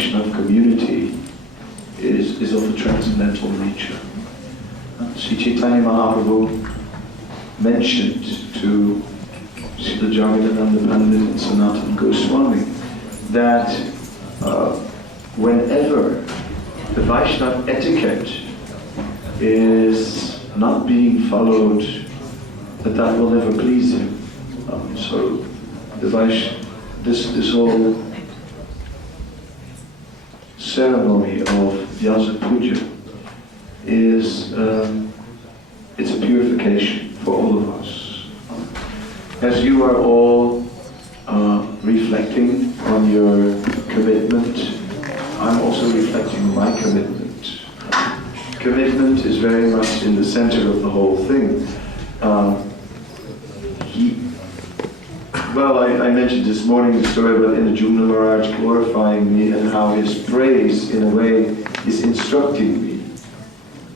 Vaishnava community is of a transcendental nature. Sri Chaitanya Mahaprabhu mentioned to Srila Jagadananda Pandit and Sanatana Goswami that whenever the Vaishnava etiquette is not being followed, that will never please him. So the this whole ceremony of Vyasa Puja is it's a purification for all of us. As you are all reflecting on your commitment, I'm also reflecting on my commitment. Commitment is very much in the center of the whole thing. I mentioned this morning the story about Indrajumna Maharaj glorifying me and how his praise, in a way, is instructing me.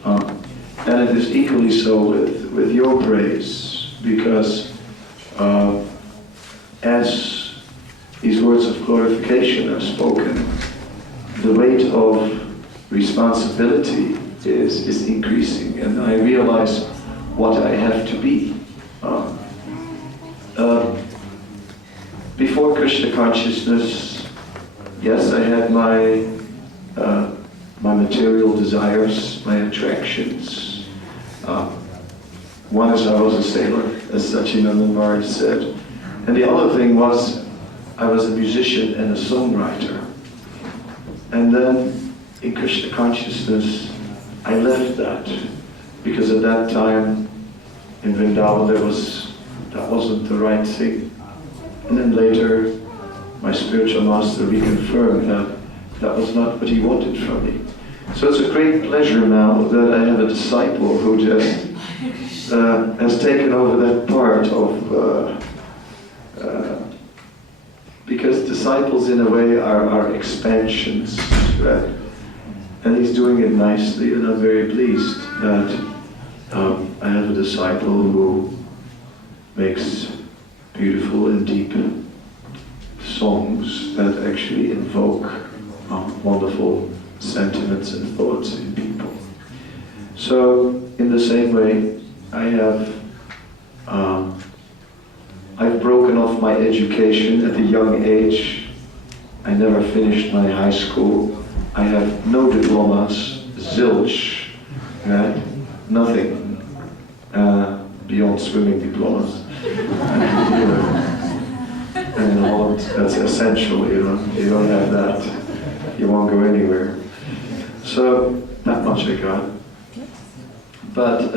And it is equally so with your praise, because as these words of glorification are spoken, the weight of responsibility is increasing, and I realize what I have to be. Before Krishna consciousness, yes, I had my material desires, my attractions. One is I was a sailor, as Sachinanda Maharaj said. And the other thing was I was a musician and a songwriter. And then in Krishna consciousness, I left that, because at that time in Vrindavan that wasn't the right thing. And then later, my spiritual master reconfirmed that that was not what he wanted from me. So it's a great pleasure now that I have a disciple who just has taken over that part of, because disciples in a way are expansions, right? And he's doing it nicely, and I'm very pleased that I have a disciple who makes beautiful and deep songs that actually invoke wonderful sentiments and thoughts in people. So, in the same way, I've broken off my education at a young age. I never finished my high school. I have no diplomas, zilch, right? Nothing beyond swimming diplomas. And in Holland, that's essential, you don't have that, you won't go anywhere. So, that much I got. But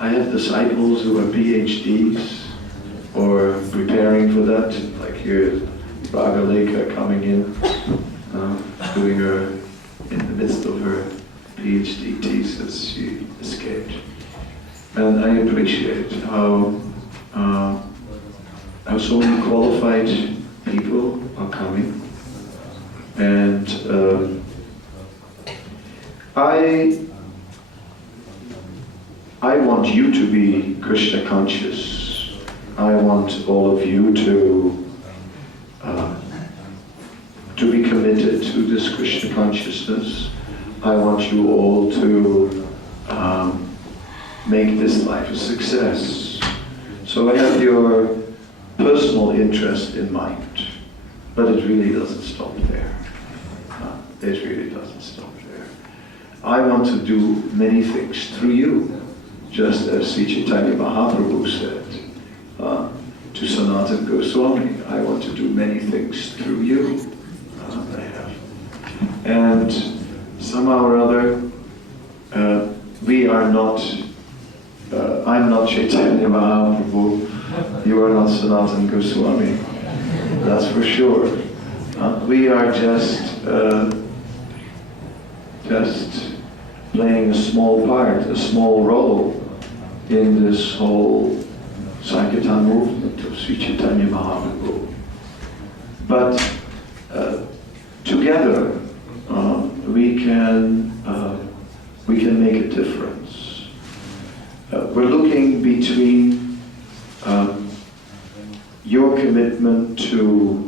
I have disciples who are PhDs, or preparing for that, like here, Ragaleka coming in, doing her, in the midst of her PhD thesis, she escaped. And I appreciate how so many qualified people are coming. And I want you to be Krishna conscious. I want all of you to be committed to this Krishna consciousness. I want you all to make this life a success. So I have your personal interest in mind, but it really doesn't stop there. It really doesn't stop there. I want to do many things through you, just as Sri Chaitanya Mahaprabhu said to Sanatana Goswami, I want to do many things through you. I have. And somehow or other, we are not, I'm not Chaitanya Mahaprabhu, you are not Sanatana Goswami, that's for sure. We are just playing a small part, a small role in this whole Sankirtan movement of Sri Chaitanya Mahaprabhu. But together we can make a difference. We're looking between your commitment to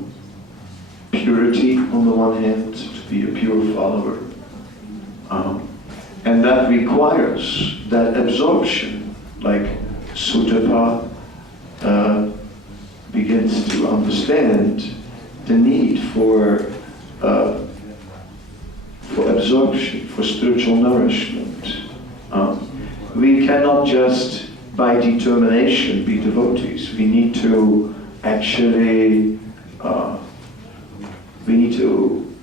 purity purity on the one hand, to be a pure follower. And that requires that absorption, like Sutapa begins to understand the need for absorption, for spiritual nourishment. We cannot just by determination be devotees. We need to actually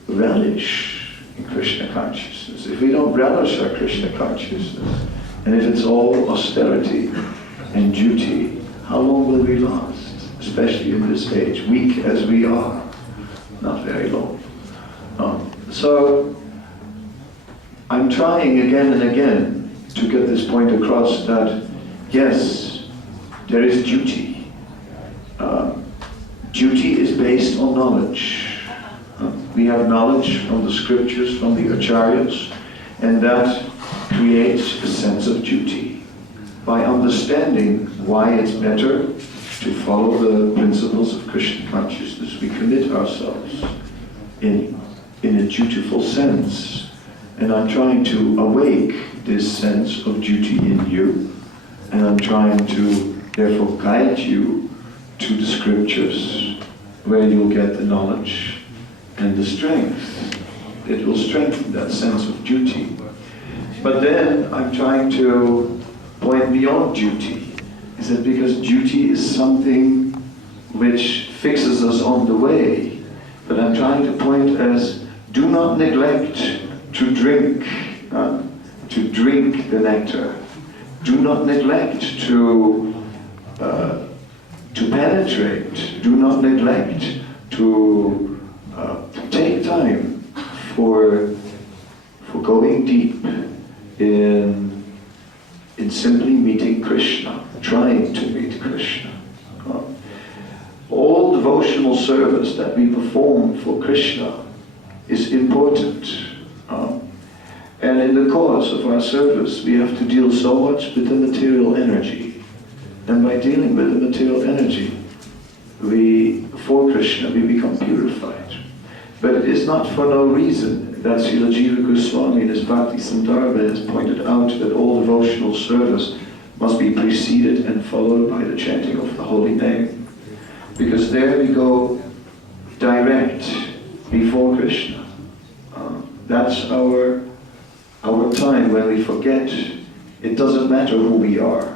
relish in Krishna consciousness. If we don't relish our Krishna consciousness, and if it's all austerity and duty, how long will we last? Especially in this age, weak as we are, not very long. So I'm trying again and again to get this point across that yes, there is duty. Duty is based on knowledge. We have knowledge from the scriptures, from the acharyas, and that creates a sense of duty. By understanding why it's better to follow the principles of Krishna consciousness, we commit ourselves in a dutiful sense. And I'm trying to awake this sense of duty in you, and I'm trying to therefore guide you to the scriptures where you'll get the knowledge and the strength. It will strengthen that sense of duty. But then I'm trying to point beyond duty. Is that because duty is something which fixes us on the way, but I'm trying to point as do not neglect to drink the nectar. Do not neglect to penetrate. Do not neglect to take time for going deep in simply meeting Krishna, trying to meet Krishna. All devotional service that we perform for Krishna is important. And in the course of our service, we have to deal so much with the material energy. And by dealing with the material energy, for Krishna, we become purified. But it is not for no reason that Srila Jiva Goswami in his Bhakti Sandarbha has pointed out that all devotional service must be preceded and followed by the chanting of the holy name. Because there we go direct before Krishna. That's our time when we forget. It doesn't matter who we are.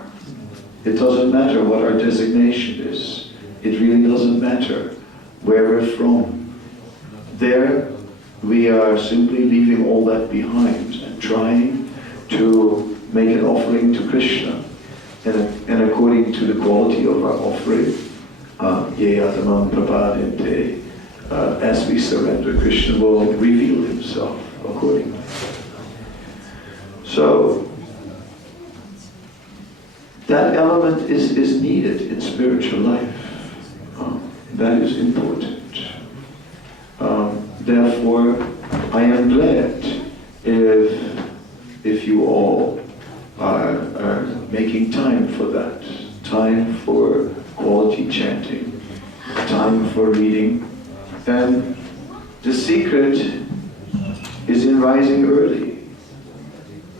It doesn't matter what our designation is. It really doesn't matter where we're from. There we are simply leaving all that behind and trying to make an offering to Krishna. And according to the quality of our offering, as we surrender, Krishna will reveal himself accordingly. So, that element is needed in spiritual life. That is important. Therefore, I am glad if you all are making time for that, time for quality chanting, time for reading. And the secret is in rising early.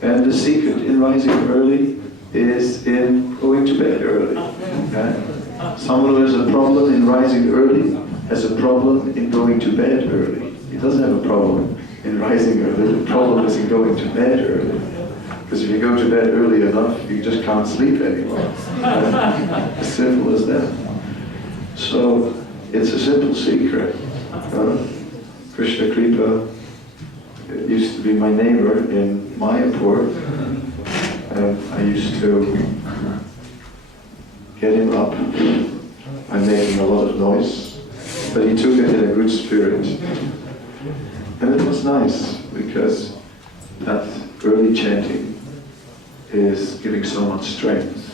And the secret in rising early is in going to bed early. Okay? Someone who has a problem in rising early has a problem in going to bed early. He doesn't have a problem in rising early. The problem is in going to bed early. Because if you go to bed early enough, you just can't sleep anymore. As simple as that. So, it's a simple secret. Krishna Kripa used to be my neighbor in Mayapur. And I used to get him up by making a lot of noise. But he took it in a good spirit. And it was nice, because that early chanting is giving so much strength.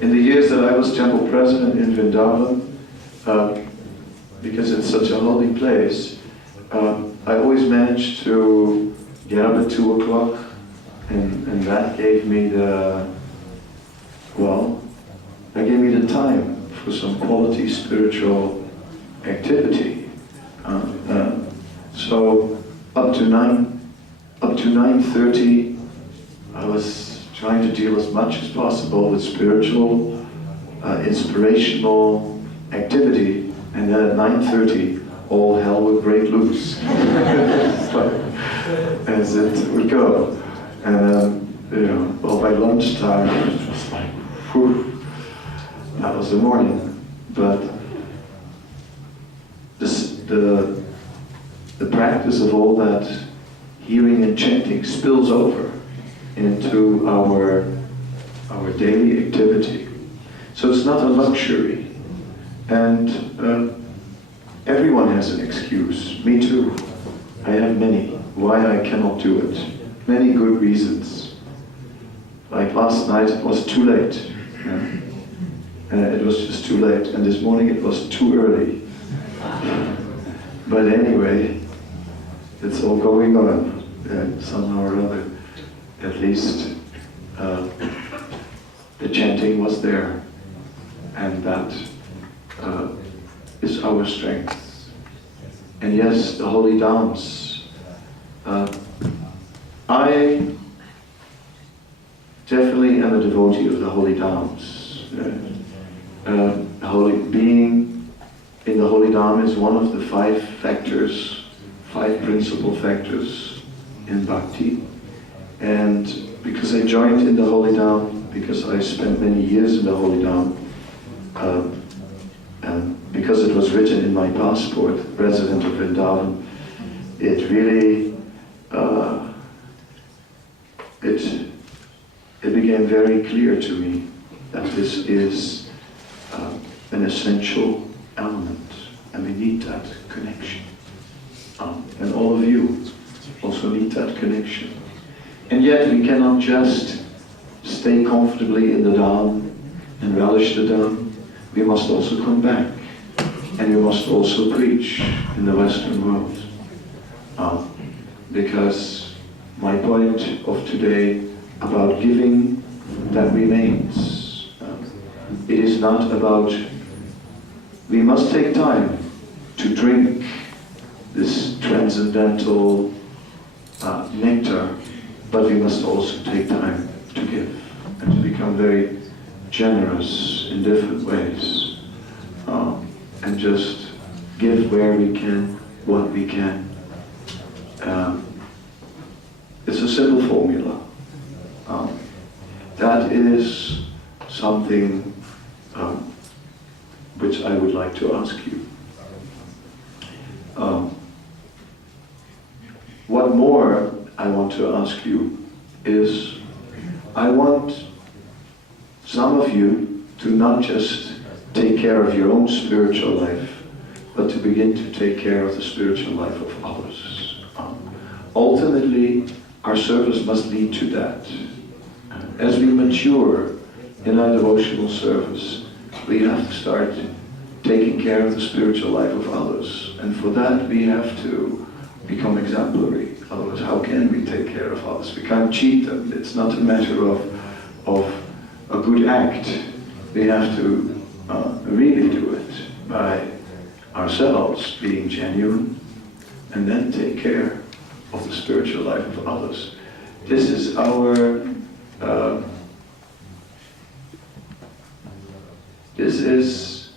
In the years that I was temple president in Vrindavan, because it's such a holy place, I always managed to get up at 2 o'clock, and that gave me the time for some quality spiritual activity. So up to 9:30, I was trying to deal as much as possible with spiritual, inspirational activity, and then at 9:30, all hell would break loose, as it would go. And well, by lunchtime, it was like, whew, that was the morning. But the practice of all that hearing and chanting spills over into our daily activity. So it's not a luxury. And everyone has an excuse. Me too. I have many why I cannot do it. Many good reasons. Like last night it was too late. It was just too late. And this morning it was too early. But anyway, it's all going on. And somehow or other, at least the chanting was there. And that is our strength. And yes, the holy dance. I definitely am a devotee of the holy dance. Being in the holy dance is one of the 5 factors, 5 principal factors in bhakti. And because I joined in the holy dance, because I spent many years in the holy dance, and because it was written in my passport, resident of Vrindavan, it really, it became very clear to me that this is an essential element, and we need that connection. And all of you also need that connection. And yet we cannot just stay comfortably in the Dham and relish the Dham. We must also come back, and we must also preach in the Western world. Because my point of today about giving, that remains. It is not about, we must take time to drink this transcendental nectar, but we must also take time to give and to become very generous in different ways, and just give where we can, what we can. It's a simple formula. That is something which I would like to ask you. What more I want to ask you is, I want some of you to not just take care of your own spiritual life, but to begin to take care of the spiritual life of others. Ultimately, our service must lead to that. As we mature in our devotional service, we have to start taking care of the spiritual life of others. And for that, we have to become exemplary. Otherwise, how can we take care of others? We can't cheat them. It's not a matter of a good act. We have to really do it by ourselves being genuine, and then take care of the spiritual life of others. This is our this is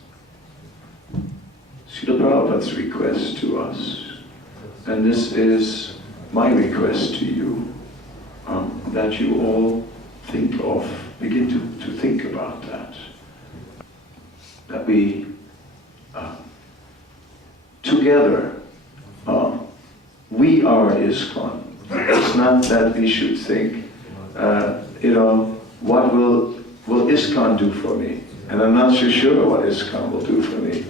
Srila Prabhupada's request to us, and this is my request to you, that you all begin to think about that. That we together, we are ISKCON. It's not that we should think, what will ISKCON do for me? And I'm not so sure what ISKCON will do for me.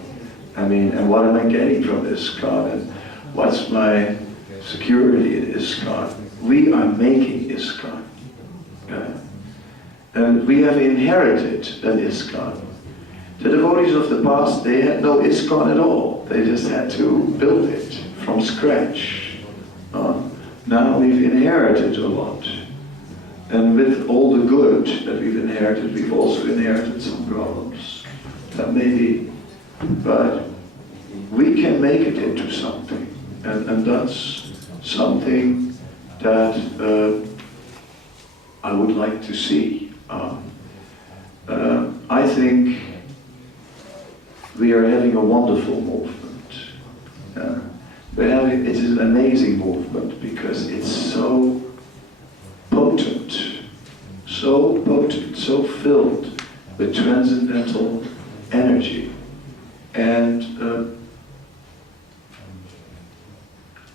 And what am I getting from ISKCON? And what's my security in ISKCON? We are making ISKCON. And we have inherited an ISKCON. The devotees of the past, they had no ISKCON at all. They just had to build it from scratch. Now we've inherited a lot. And with all the good that we've inherited, we've also inherited some problems. That may be. But we can make it into something. And that's something that I would like to see. I think we are having a wonderful movement. It is an amazing movement because it's so potent, so filled with transcendental energy. And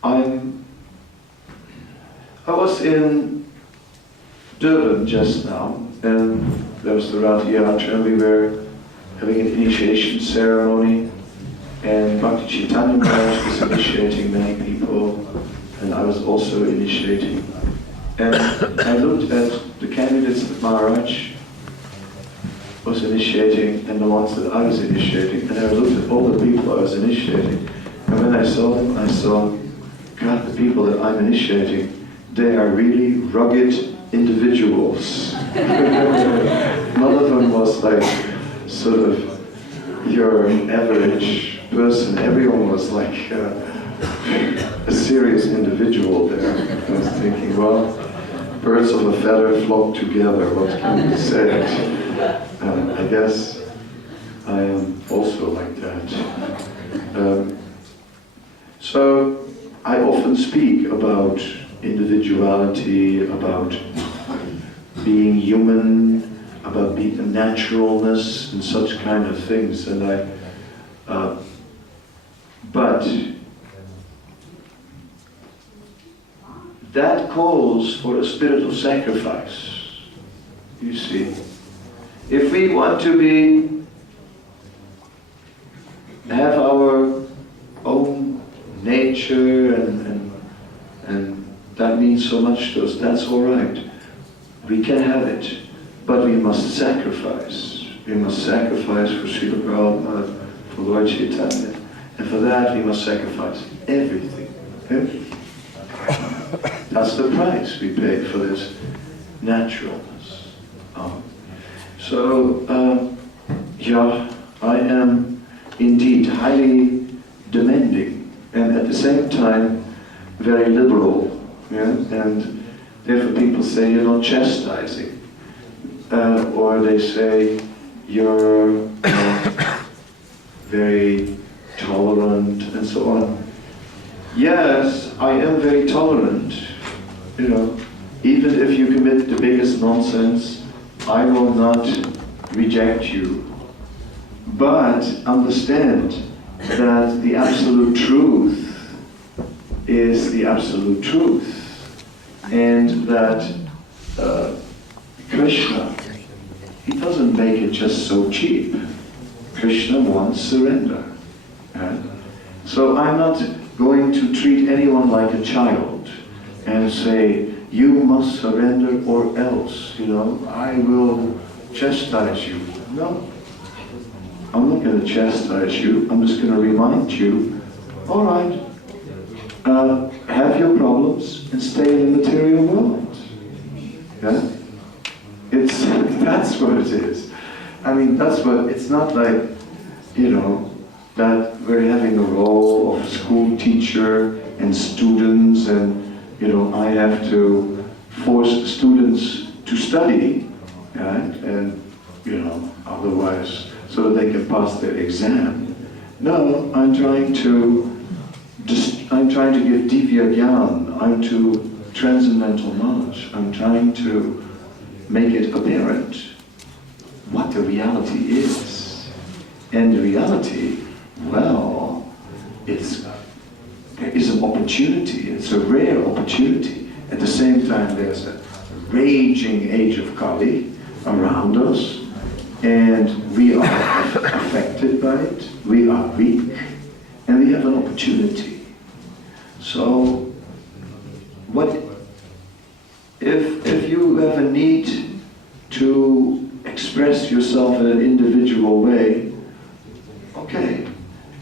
I was in Durban just now, and there was the Radhadesh, and we were having an initiation ceremony, and Bhakti Chaitanya Maharaj was initiating many people, and I was also initiating. And I looked at the candidates that Maharaj was initiating and the ones that I was initiating, and I looked at all the people I was initiating, and when I saw them, I saw, God, the people that I'm initiating, they are really rugged individuals. None of them was like sort of your average person. Everyone was like a serious individual there. I was thinking, well, birds of a feather flock together, what can you say? I guess I am also like that. So I often speak about individuality, about being human, about being a naturalness and such kind of things. And but that calls for a spirit of sacrifice, you see. If we want to have our own nature and that means so much to us, that's all right. We can have it, but we must sacrifice. We must sacrifice for Srila Prabhupada, for Lord Chaitanya, and for that we must sacrifice everything, everything. That's the price we pay for this naturalness. Yeah, I am indeed highly demanding and at the same time very liberal. Yeah? And therefore people say you're not chastising. Or they say you're very tolerant and so on. Yes, I am very tolerant. You know, even if you commit the biggest nonsense, I will not reject you. But understand that the absolute truth is the absolute truth. And that Krishna, he doesn't make it just so cheap. Krishna wants surrender. Right? So I'm not going to treat anyone like a child and say, you must surrender or else, you know, I will chastise you. No, I'm not going to chastise you. I'm just going to remind you, all right, have your problems and stay in the material world. Yeah? That's what it is. I mean, it's not like, you know, that we're having a role of school teacher and students and, you know, I have to force students to study, right? And, you know, otherwise, so that they can pass their exam. No, I'm trying to give divya jnana, I'm to transcendental knowledge. I'm trying to make it apparent what the reality is. And the reality, well, there is an opportunity, it's a rare opportunity. At the same time, there's a raging age of Kali around us, and we are affected by it, we are weak, and we have an opportunity. So, if you have a need to express yourself in an individual way, okay,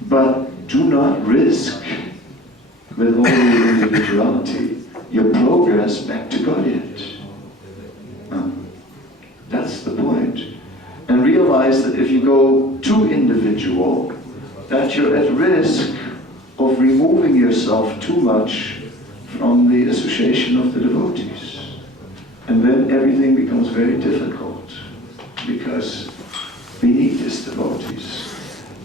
but do not risk with all your individuality your progress back to Godhead. That's the point. And realize that if you go too individual, that you're at risk of removing yourself too much from the association of the devotees. And then everything becomes very difficult, because we need these devotees.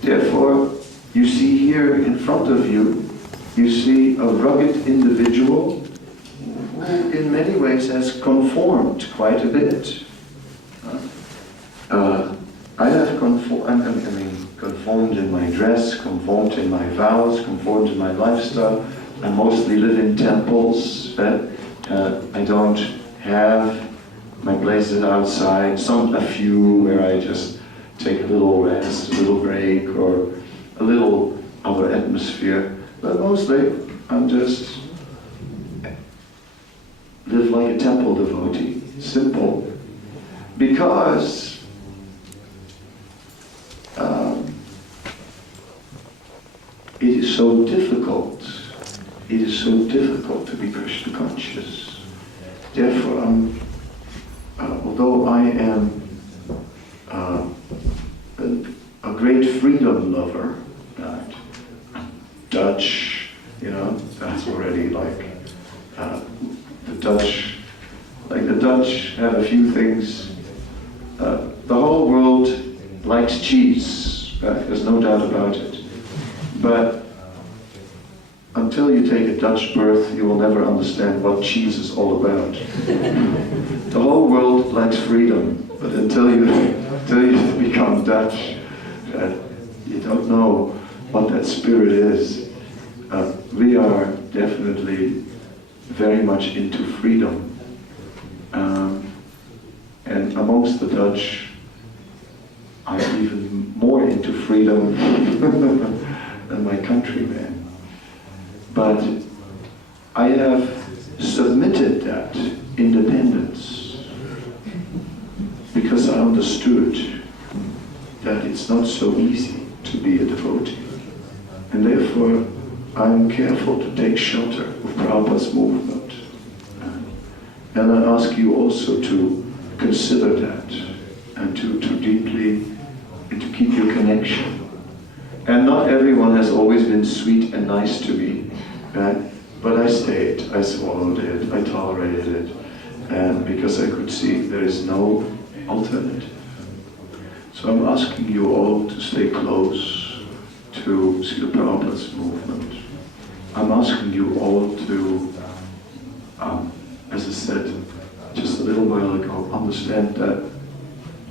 Therefore, you see here in front of you, you see a rugged individual who in many ways has conformed quite a bit. I have conformed in my dress, conformed in my vows, conformed in my lifestyle. I mostly live in temples. I don't have my places outside. A few where I just take a little rest, a little break, or a little other atmosphere. But mostly, I'm just live like a temple devotee, simple, because it is so difficult. It is so difficult to be Krishna conscious. Therefore, although I am a great freedom lover, Dutch, that's already like the Dutch have a few things. The whole world likes cheese, there's no doubt about it. But until you take a Dutch birth, you will never understand what cheese is all about. The whole world likes freedom, but until you become Dutch, you don't know what that spirit is. We are definitely very much into freedom. And amongst the Dutch, I'm even more into freedom than my countrymen. But I have submitted that independence because I understood that it's not so easy to be a devotee. And therefore, I'm careful to take shelter of Prabhupada's movement. And I ask you also to consider that and to deeply, and to keep your connection. And not everyone has always been sweet and nice to me, but I stayed, I swallowed it, I tolerated it, and because I could see there is no alternative. So I'm asking you all to stay close to Srila Prabhupada's movement. I'm asking you all to, as I said just a little while ago, understand that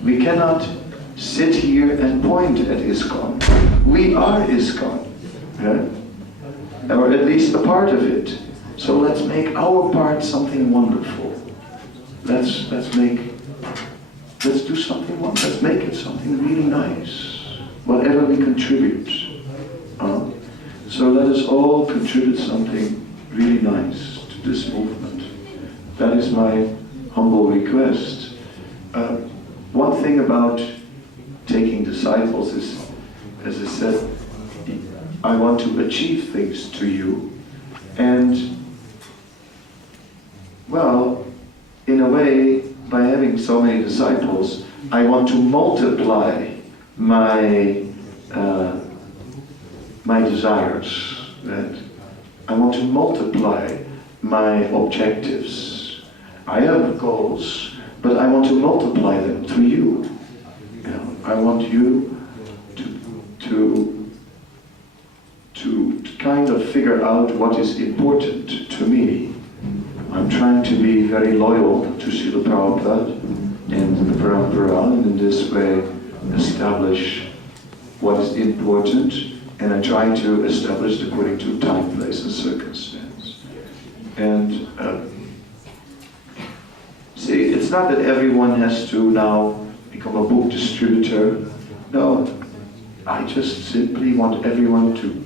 we cannot sit here and point at ISKCON. We are ISKCON, or at least a part of it. So let's make our part something wonderful. Let's do something wonderful. Let's make it something really nice. Whatever we contribute. So let us all contribute something really nice to this movement. That is my humble request. One thing about taking disciples is, as I said, I want to achieve things to you, and well, in a way, by having so many disciples, I want to multiply my desires. Right? I want to multiply my objectives. I have goals, but I want to multiply them through you. I want you to kind of figure out what is important to me. I'm trying to be very loyal to Srila Prabhupada and the Parampara, and in this way establish what is important, and I try to establish according to time, place, and circumstance. And see, it's not that everyone has to now become a book distributor. No, I just simply want everyone to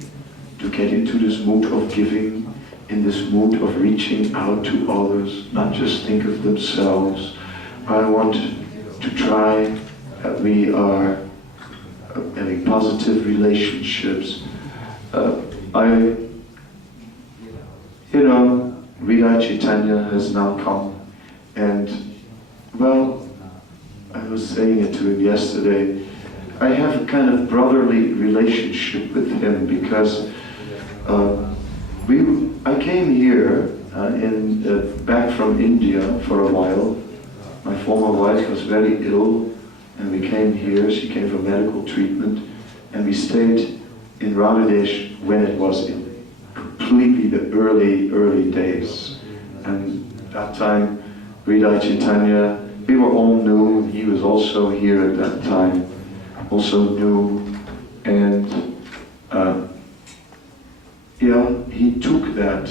get into this mood of giving, in this mood of reaching out to others, not just think of themselves. I want to try that we are having positive relationships. Rida Chaitanya has now come, and well, I was saying it to him yesterday, I have a kind of brotherly relationship with him because I came here back from India for a while. My former wife was very ill, and we came here. She came for medical treatment, and we stayed in Radhadesh when it was in completely the early days. And that time, Hridaya Chaitanya, we were all new. He was also here at that time, also new, and he took that.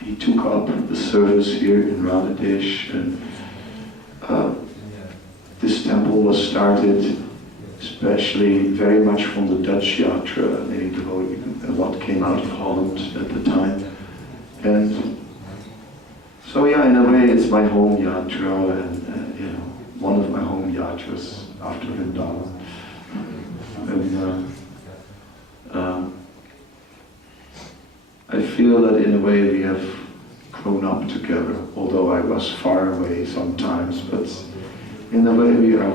He took up the service here in Radhadesh, and this temple was started, especially very much from the Dutch Yatra. A lot came out of Holland at the time, and so in a way, it's my home yatra, and one of my home yatras after Vrindavan. And I feel that in a way we have grown up together, although I was far away sometimes, but in a way we are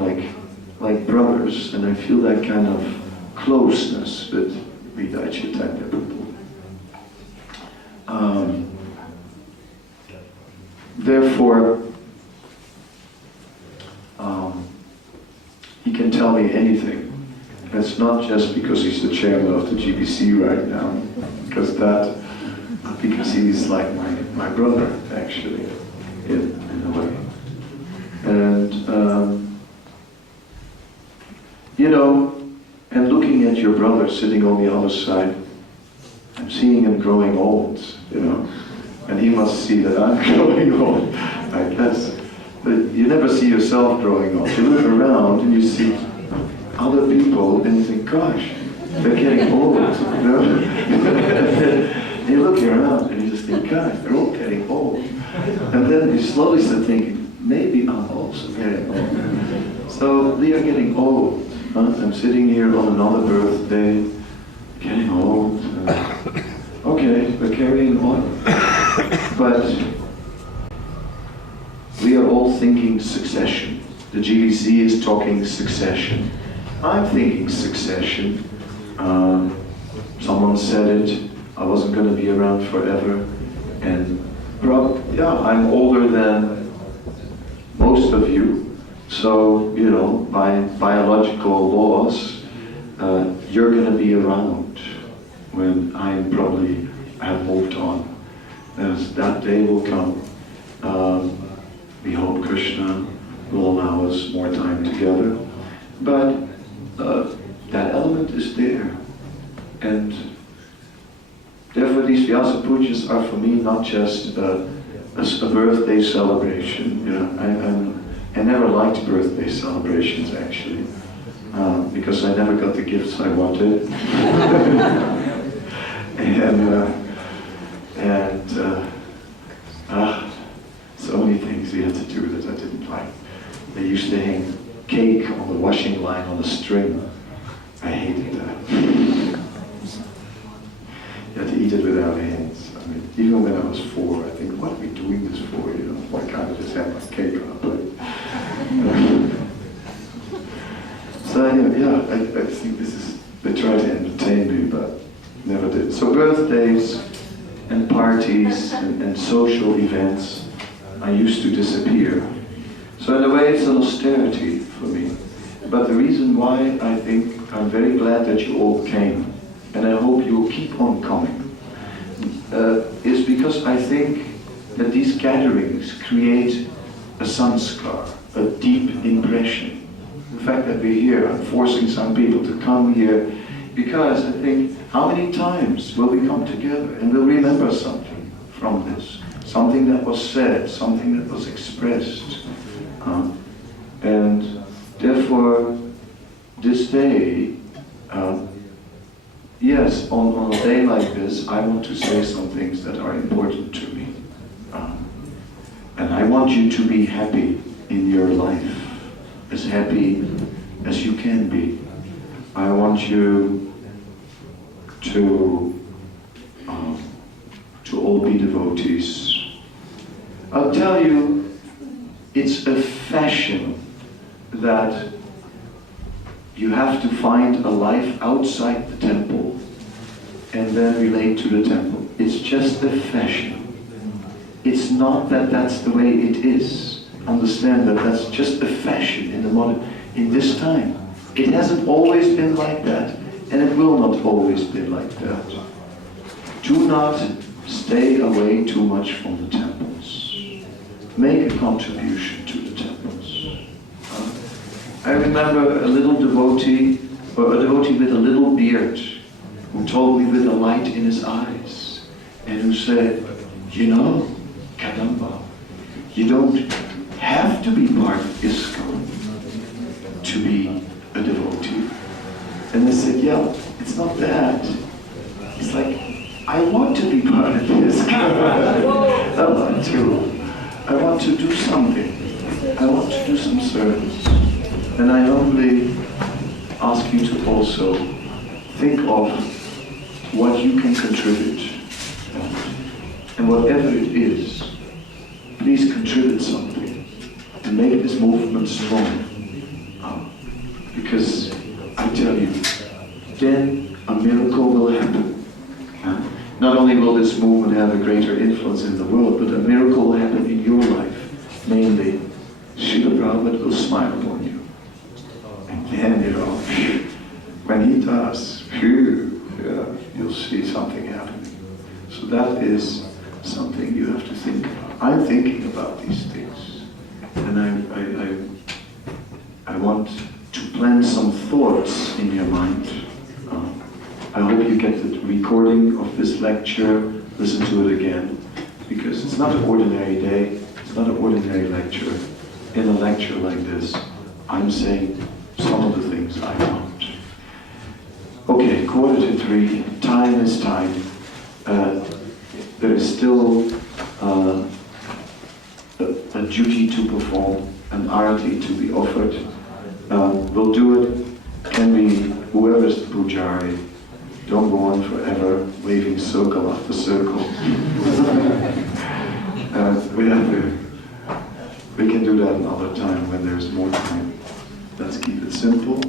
like brothers, and I feel that kind of closeness with Hridaya Chaitanya people. Therefore, he can tell me anything. It's not just because he's the chairman of the GBC right now, because he's like my brother, actually, in a way. And, and looking at your brother sitting on the other side, I'm seeing him growing old, and he must see that I'm growing old, I guess. But you never see yourself growing old. You look around and you see other people and you think, gosh, they're getting old, You look around and you just think, gosh, they're all getting old. And then you slowly start thinking, maybe I'm also getting old. So we are getting old. I'm sitting here on another birthday, getting old. Okay, we're carrying on. But we are all thinking succession. The GBC is talking succession. I'm thinking succession. Someone said it, I wasn't going to be around forever. And I'm older than most of you. So, by biological laws, you're going to be around when I probably have moved on. As that day will come, we hope Krishna will allow us more time together. But that element is there. And therefore these Vyasa Pujas are for me not just a birthday celebration. I never liked birthday celebrations, actually, because I never got the gifts I wanted. So many things we had to do that I didn't like. They used to hang cake on the washing line on a string. I hated that. You had to eat it with our hands. Even when I was 4, I think, what are we doing this for? Why can't I just have my cake on a plate? I think they tried to entertain me, but never did. So birthdays and parties and social events, I used to disappear. So in a way it's an austerity for me. But the reason why I think I'm very glad that you all came, and I hope you will keep on coming, is because I think that these gatherings create a sanskar, a deep impression. The fact that we're here, I'm forcing some people to come here, because I think, how many times will we come together and we'll remember something from this? Something that was said, something that was expressed. And therefore, this day, yes, on a day like this, I want to say some things that are important to me. And I want you to be happy in your life, as happy as you can be. I want you to all be devotees. I'll tell you, it's a fashion that you have to find a life outside the temple and then relate to the temple. It's just a fashion. It's not that that's the way it is. Understand that that's just a fashion in this time. It hasn't always been like that, and it will not always be like that. Do not stay away too much from the temples. Make a contribution to the temples. I remember a little devotee, or a devotee with a little beard, who told me with a light in his eyes, and who said, you know, Kadamba, you don't have to be part of ISKCON to be a devotee. And I said, yeah, it's not that. It's like, I want to be part of ISKCON. I want to do something. I want to do some service. And I humbly ask you to also think of what you can contribute. And whatever it is, please contribute something and make this movement strong. Because I tell you, then a miracle will happen. Not only will this movement have a greater influence in the world, but a miracle will happen in your life. Namely, Srila Prabhupada will smile upon you. And then, you know, when he does, you'll see something happening. So that is something you have to think about. I'm thinking about these things. And I want to plant some thoughts in your mind. I hope you get the recording of this lecture, listen to it again, because it's not an ordinary day, it's not an ordinary lecture. In a lecture like this, I'm saying some of the things I want. Okay, 2:45, time is time. There is still a duty to perform, an arati to be offered. We'll do it, can be whoever is the pujari. Don't go on forever waving circle after circle. We can do that another time when there's more time. Let's keep it simple.